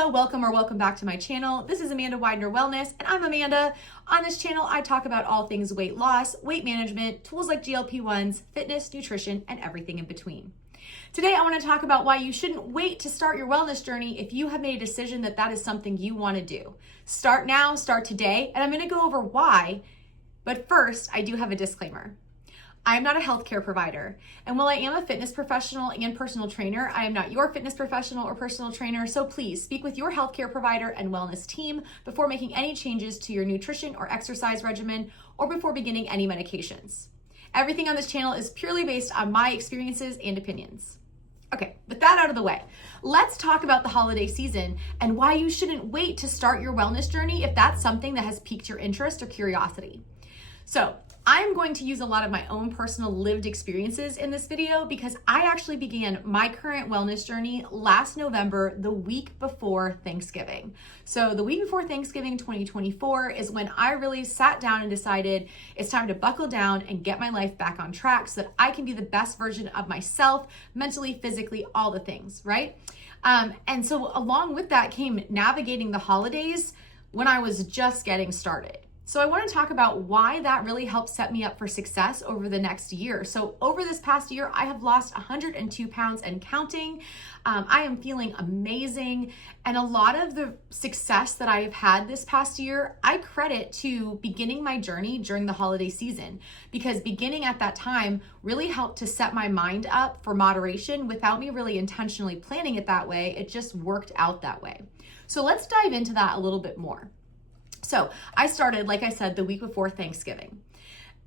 Hello, welcome back to my channel. This is Amanda Widener Wellness, and I'm Amanda. On this channel, I talk about all things weight loss, weight management, tools like GLP-1s, fitness, nutrition, and everything in between. Today, I want to talk about why you shouldn't wait to start your wellness journey if you have made a decision that that is something you want to do. Start now, start today, and I'm going to go over why. But first, I do have a disclaimer. I am not a healthcare provider, and while I am a fitness professional and personal trainer, I am not your fitness professional or personal trainer, so please speak with your healthcare provider and wellness team before making any changes to your nutrition or exercise regimen or before beginning any medications. Everything on this channel is purely based on my experiences and opinions. Okay, with that out of the way, let's talk about the holiday season and why you shouldn't wait to start your wellness journey if that's something that has piqued your interest or curiosity. So, I'm going to use a lot of my own personal lived experiences in this video because I actually began my current wellness journey last November, the week before Thanksgiving. So the week before Thanksgiving 2024 is when I really sat down and decided it's time to buckle down and get my life back on track so that I can be the best version of myself, mentally, physically, all the things, right? And so along with that came navigating the holidays when I was just getting started. So I want to talk about why that really helped set me up for success over the next year. So over this past year, I have lost 102 pounds and counting. I am feeling amazing. And a lot of the success that I have had this past year, I credit to beginning my journey during the holiday season, because beginning at that time really helped to set my mind up for moderation without me really intentionally planning it that way. It just worked out that way. So let's dive into that a little bit more. So I started, like I said, the week before Thanksgiving.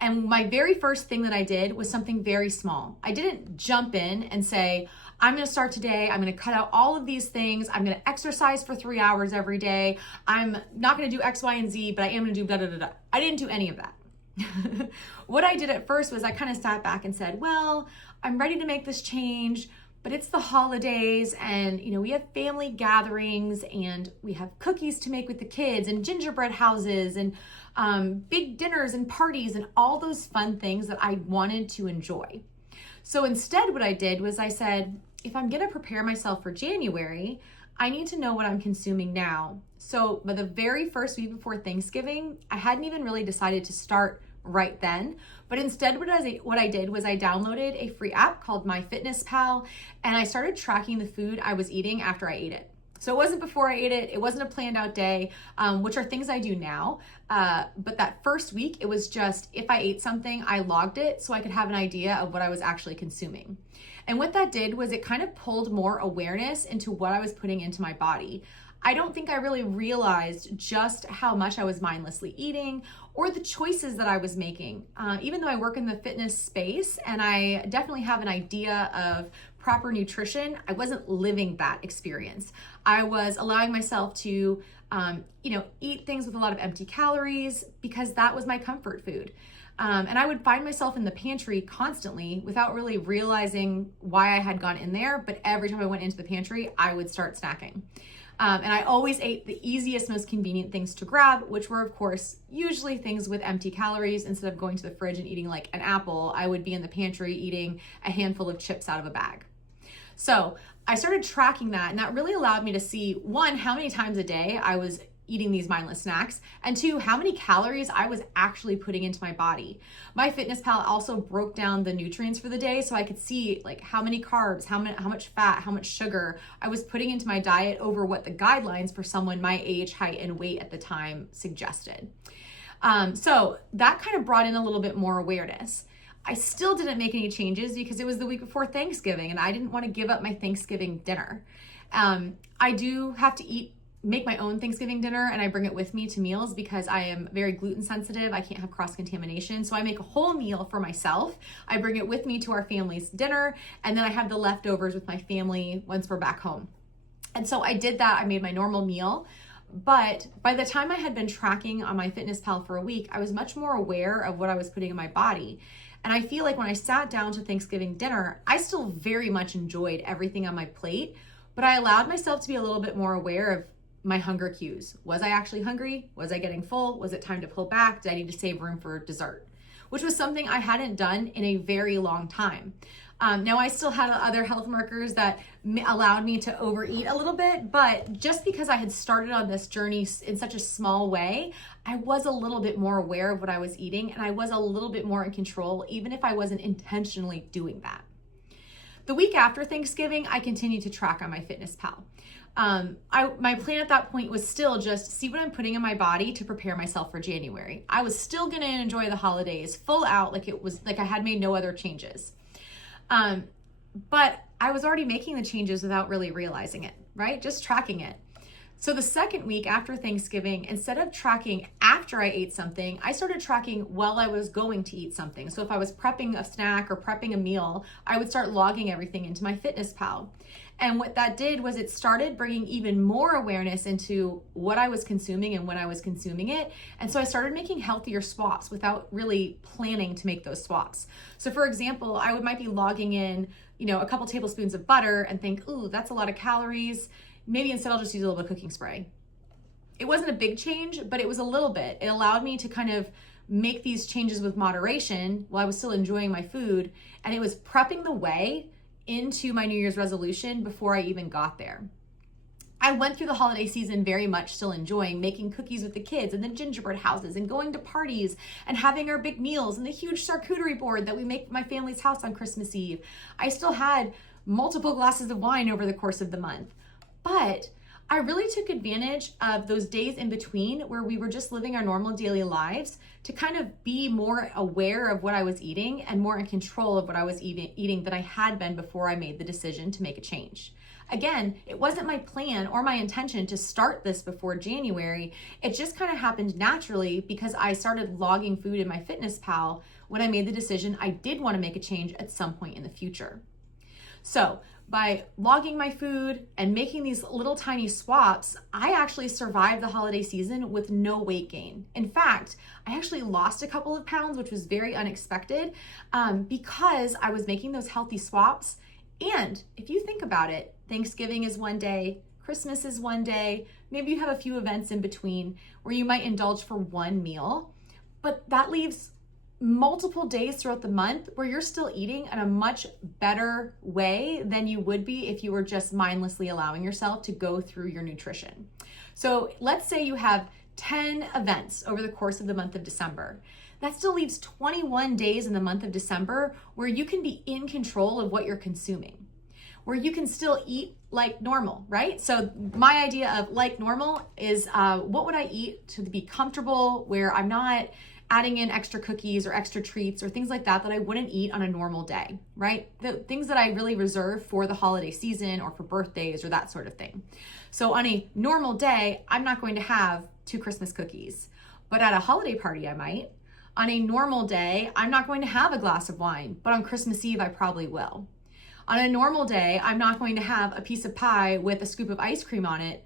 And my very first thing that I did was something very small. I didn't jump in and say, I'm going to start today. I'm going to cut out all of these things. I'm going to exercise for 3 hours every day. I'm not going to do X, Y, and Z, but I am going to do da, da, da, da. I didn't do any of that. What I did at first was I kind of sat back and said, well, I'm ready to make this change, but it's the holidays and, we have family gatherings and we have cookies to make with the kids and gingerbread houses and big dinners and parties and all those fun things that I wanted to enjoy. So instead, what I did was I said, if I'm going to prepare myself for January, I need to know what I'm consuming now. So by the very first week before Thanksgiving, I hadn't even really decided to start right then. But instead, what I did was I downloaded a free app called MyFitnessPal, and I started tracking the food I was eating after I ate it. So it wasn't before I ate it. It wasn't a planned out day, which are things I do now. But that first week, it was just if I ate something, I logged it so I could have an idea of what I was actually consuming. And what that did was it kind of pulled more awareness into what I was putting into my body. I don't think I really realized just how much I was mindlessly eating or the choices that I was making. Even though I work in the fitness space and I definitely have an idea of proper nutrition, I wasn't living that experience. I was allowing myself to, eat things with a lot of empty calories because that was my comfort food. And I would find myself in the pantry constantly without really realizing why I had gone in there. But every time I went into the pantry, I would start snacking. And I always ate the easiest, most convenient things to grab, which were, of course, usually things with empty calories. Instead of going to the fridge and eating like an apple, I would be in the pantry eating a handful of chips out of a bag. So I started tracking that, and that really allowed me to see, one, how many times a day I was eating these mindless snacks, and two, how many calories I was actually putting into my body. MyFitnessPal also broke down the nutrients for the day so I could see like how many carbs, how much fat, how much sugar I was putting into my diet over what the guidelines for someone my age, height, and weight at the time suggested. So that kind of brought in a little bit more awareness. I still didn't make any changes because it was the week before Thanksgiving and I didn't want to give up my Thanksgiving dinner. I do have to make my own Thanksgiving dinner and I bring it with me to meals because I am very gluten sensitive. I can't have cross-contamination. So I make a whole meal for myself. I bring it with me to our family's dinner and then I have the leftovers with my family once we're back home. And so I did that. I made my normal meal. But by the time I had been tracking on MyFitnessPal for a week, I was much more aware of what I was putting in my body. And I feel like when I sat down to Thanksgiving dinner, I still very much enjoyed everything on my plate, but I allowed myself to be a little bit more aware of my hunger cues. Was I actually hungry? Was I getting full? Was it time to pull back? Did I need to save room for dessert? Which was something I hadn't done in a very long time. Now I still had other health markers that allowed me to overeat a little bit, but just because I had started on this journey in such a small way, I was a little bit more aware of what I was eating, and I was a little bit more in control, even if I wasn't intentionally doing that. The week after Thanksgiving, I continued to track on MyFitnessPal. My plan at that point was still just see what I'm putting in my body to prepare myself for January. I was still going to enjoy the holidays full out, like I had made no other changes. But I was already making the changes without really realizing it, right? Just tracking it. So the second week after Thanksgiving, instead of tracking after I ate something, I started tracking while I was going to eat something. So if I was prepping a snack or prepping a meal, I would start logging everything into MyFitnessPal. And what that did was it started bringing even more awareness into what I was consuming and when I was consuming it. And so I started making healthier swaps without really planning to make those swaps. So for example, I might be logging in, a couple tablespoons of butter and think, ooh, that's a lot of calories. Maybe instead I'll just use a little bit of cooking spray. It wasn't a big change, but it was a little bit. It allowed me to kind of make these changes with moderation while I was still enjoying my food. And it was prepping the way into my New Year's resolution before I even got there. I went through the holiday season very much still enjoying making cookies with the kids and the gingerbread houses and going to parties and having our big meals and the huge charcuterie board that we make at my family's house on Christmas Eve. I still had multiple glasses of wine over the course of the month. But I really took advantage of those days in between where we were just living our normal daily lives to kind of be more aware of what I was eating and more in control of what I was eating than I had been before I made the decision to make a change. Again, it wasn't my plan or my intention to start this before January. It just kind of happened naturally because I started logging food in MyFitnessPal when I made the decision I did want to make a change at some point in the future. So by logging my food and making these little tiny swaps, I actually survived the holiday season with no weight gain. In fact, I actually lost a couple of pounds, which was very unexpected because I was making those healthy swaps. And if you think about it, Thanksgiving is one day, Christmas is one day, maybe you have a few events in between where you might indulge for one meal, but that leaves multiple days throughout the month where you're still eating in a much better way than you would be if you were just mindlessly allowing yourself to go through your nutrition. So let's say you have 10 events over the course of the month of December. That still leaves 21 days in the month of December where you can be in control of what you're consuming, where you can still eat like normal, right? So my idea of like normal is what would I eat to be comfortable where I'm not adding in extra cookies or extra treats or things like that I wouldn't eat on a normal day, right? The things that I really reserve for the holiday season or for birthdays or that sort of thing. So on a normal day, I'm not going to have 2 Christmas cookies, but at a holiday party, I might. On a normal day, I'm not going to have a glass of wine, but on Christmas Eve, I probably will. On a normal day, I'm not going to have a piece of pie with a scoop of ice cream on it,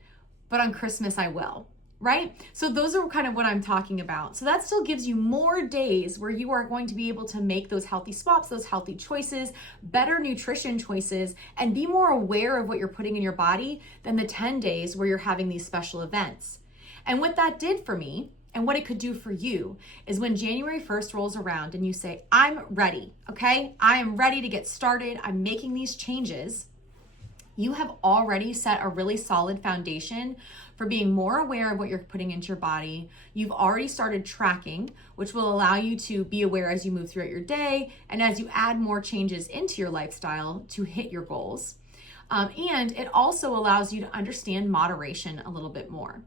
but on Christmas, I will. Right? So those are kind of what I'm talking about. So that still gives you more days where you are going to be able to make those healthy swaps, those healthy choices, better nutrition choices, and be more aware of what you're putting in your body than the 10 days where you're having these special events. And what that did for me and what it could do for you is when January 1st rolls around and you say, I'm ready, okay? I am ready to get started. I'm making these changes. You have already set a really solid foundation for being more aware of what you're putting into your body. You've already started tracking, which will allow you to be aware as you move throughout your day and as you add more changes into your lifestyle to hit your goals. And it also allows you to understand moderation a little bit more.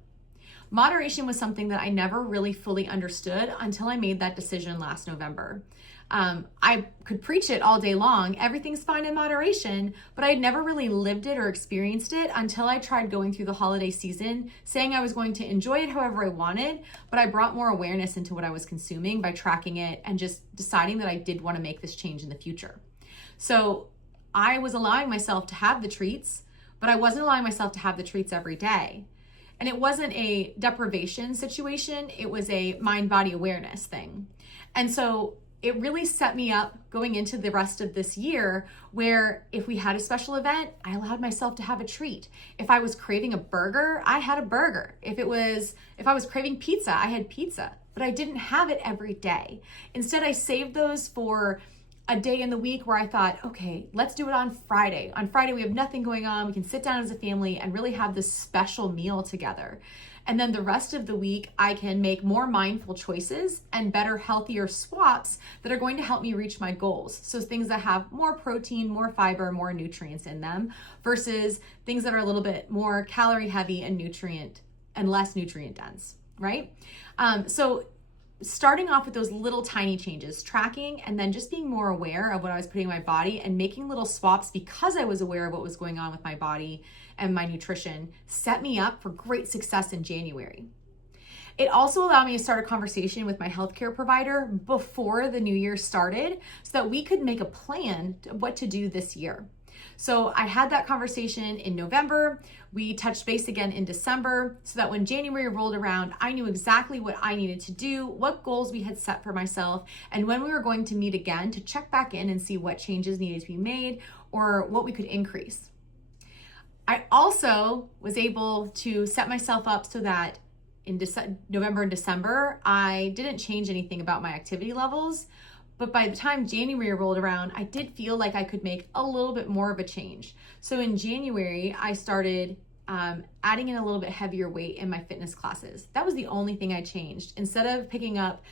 Moderation was something that I never really fully understood until I made that decision last November. I could preach it all day long, everything's fine in moderation, but I had never really lived it or experienced it until I tried going through the holiday season, saying I was going to enjoy it however I wanted, but I brought more awareness into what I was consuming by tracking it and just deciding that I did want to make this change in the future. So I was allowing myself to have the treats, but I wasn't allowing myself to have the treats every day. And it wasn't a deprivation situation, it was a mind-body awareness thing. And so it really set me up going into the rest of this year where if we had a special event, I allowed myself to have a treat. If I was craving a burger, I had a burger. If I was craving pizza, I had pizza, but I didn't have it every day. Instead, I saved those for a day in the week where I thought, okay, let's do it on Friday. On Friday, we have nothing going on. We can sit down as a family and really have this special meal together. And then the rest of the week, I can make more mindful choices and better, healthier swaps that are going to help me reach my goals. So things that have more protein, more fiber, more nutrients in them versus things that are a little bit more calorie heavy and less nutrient dense, right? So starting off with those little tiny changes, tracking, and then just being more aware of what I was putting in my body and making little swaps because I was aware of what was going on with my body and my nutrition set me up for great success in January. It also allowed me to start a conversation with my healthcare provider before the new year started so that we could make a plan of what to do this year. So I had that conversation in November. We touched base again in December so that when January rolled around, I knew exactly what I needed to do, what goals we had set for myself, and when we were going to meet again to check back in and see what changes needed to be made or what we could increase. I also was able to set myself up so that in November and December, I didn't change anything about my activity levels. But by the time January rolled around, I did feel like I could make a little bit more of a change. So in January, I started adding in a little bit heavier weight in my fitness classes. That was the only thing I changed. Instead of picking up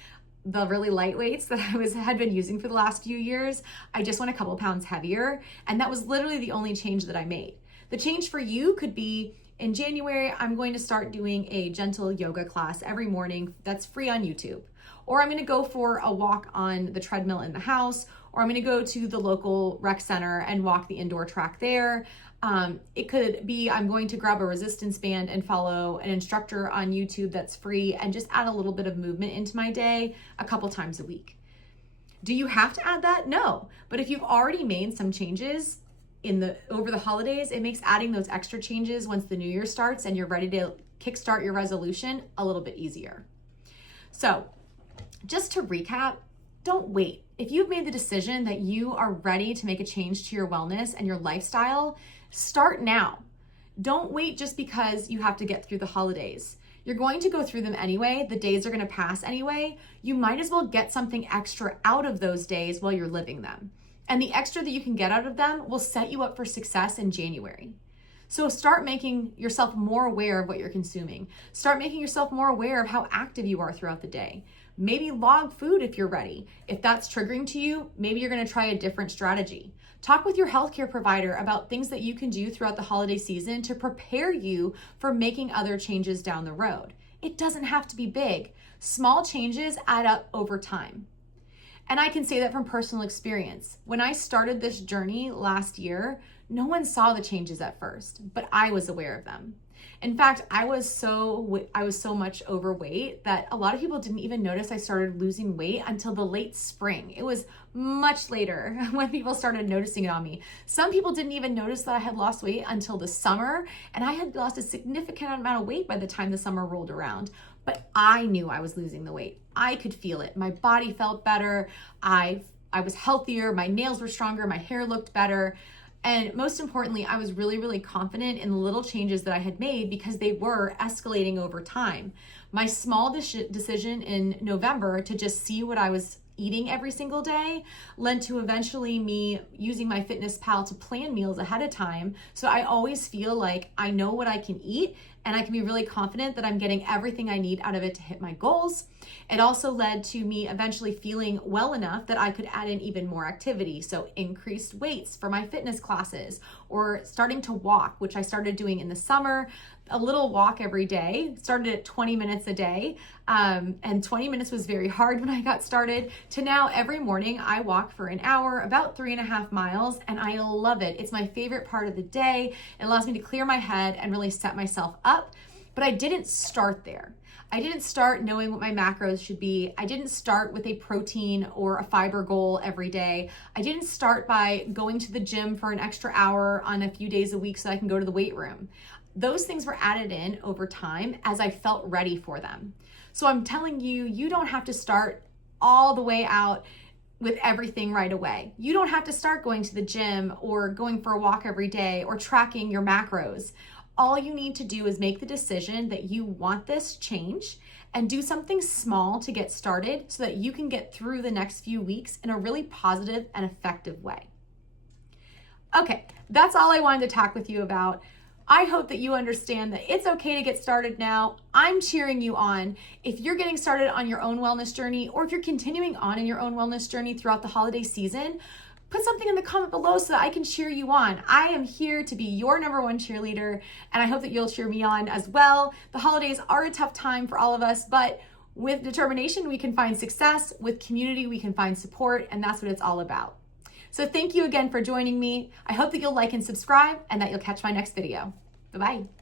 the really light weights that I had been using for the last few years, I just went a couple pounds heavier. And that was literally the only change that I made. The change for you could be, in January, I'm going to start doing a gentle yoga class every morning that's free on YouTube. Or I'm going to go for a walk on the treadmill in the house, or I'm going to go to the local rec center and walk the indoor track there. It could be I'm going to grab a resistance band and follow an instructor on YouTube that's free and just add a little bit of movement into my day a couple times a week. Do you have to add that? No. But if you've already made some changes over the holidays, it makes adding those extra changes once the new year starts and you're ready to kickstart your resolution a little bit easier. So just to recap, don't wait. If you've made the decision that you are ready to make a change to your wellness and your lifestyle, start now. Don't wait just because you have to get through the holidays. You're going to go through them anyway. The days are going to pass anyway. You might as well get something extra out of those days while you're living them. And the extra that you can get out of them will set you up for success in January. So start making yourself more aware of what you're consuming. Start making yourself more aware of how active you are throughout the day. Maybe log food if you're ready. If that's triggering to you, maybe you're going to try a different strategy. Talk with your healthcare provider about things that you can do throughout the holiday season to prepare you for making other changes down the road. It doesn't have to be big. Small changes add up over time. And I can say that from personal experience. When I started this journey last year, no one saw the changes at first, but I was aware of them. In fact, I was so much overweight that a lot of people didn't even notice I started losing weight until the late spring. It was much later when people started noticing it on me. Some people didn't even notice that I had lost weight until the summer, and I had lost a significant amount of weight by the time the summer rolled around. But I knew I was losing the weight. I could feel it. My body felt better. I was healthier. My nails were stronger. My hair looked better. And most importantly, I was really, really confident in the little changes that I had made because they were escalating over time. My small decision in November to just see what I was eating every single day led to eventually me using my FitnessPal to plan meals ahead of time. So I always feel like I know what I can eat and I can be really confident that I'm getting everything I need out of it to hit my goals. It also led to me eventually feeling well enough that I could add in even more activity. So increased weights for my fitness classes or starting to walk, which I started doing in the summer, a little walk every day, started at 20 minutes a day. And 20 minutes was very hard when I got started to now every morning I walk for an hour, about 3.5 miles, and I love it. It's my favorite part of the day. It allows me to clear my head and really set myself up. But I didn't start there. I didn't start knowing what my macros should be. I didn't start with a protein or a fiber goal every day. I didn't start by going to the gym for an extra hour on a few days a week so I can go to the weight room. Those things were added in over time as I felt ready for them. So I'm telling you, you don't have to start all the way out with everything right away. You don't have to start going to the gym or going for a walk every day or tracking your macros. All you need to do is make the decision that you want this change and do something small to get started so that you can get through the next few weeks in a really positive and effective way. Okay, that's all I wanted to talk with you about. I hope that you understand that it's okay to get started now. I'm cheering you on. If you're getting started on your own wellness journey, or if you're continuing on in your own wellness journey throughout the holiday season, put something in the comment below so that I can cheer you on. I am here to be your #1 cheerleader, and I hope that you'll cheer me on as well. The holidays are a tough time for all of us, but with determination, we can find success. With community, we can find support, and that's what it's all about. So thank you again for joining me. I hope that you'll like and subscribe and that you'll catch my next video. Bye-bye.